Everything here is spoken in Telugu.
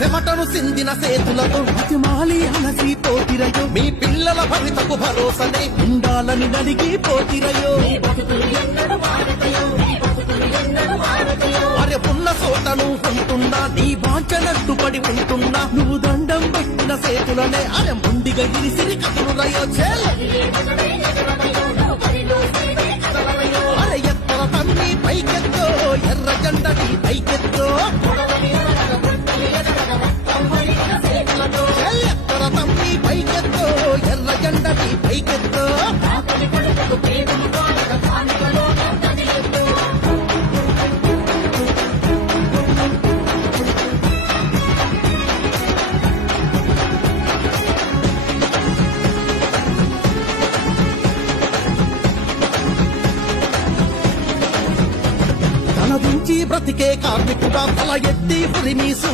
చెమటను సిందిన సేతులతో అతిమాలి అలసి పోతిరయో మీ పిల్లల భవితకు భరోసనే ఉండాలని నడిగి పోతిరయో అరే ఉన్న చోటను ఉంటున్నా నీ వాంచనట్టు పడి ఉంటున్నా నువ్వు దండం పెట్టిన సేతులనే అరే ముండిగా ఇరిసిరి కథలు రయో అరే ఎత్తర తమ్మి పైకెత్తో ఎర్ర జెండని పైకెత్తో ఎత్తర తమ్మి పైకెత్తో ఎర్ర జెండని పైకెత్తో తల దించి బ్రతికే కార్మికుడా తల ఎత్తి పురిమీసు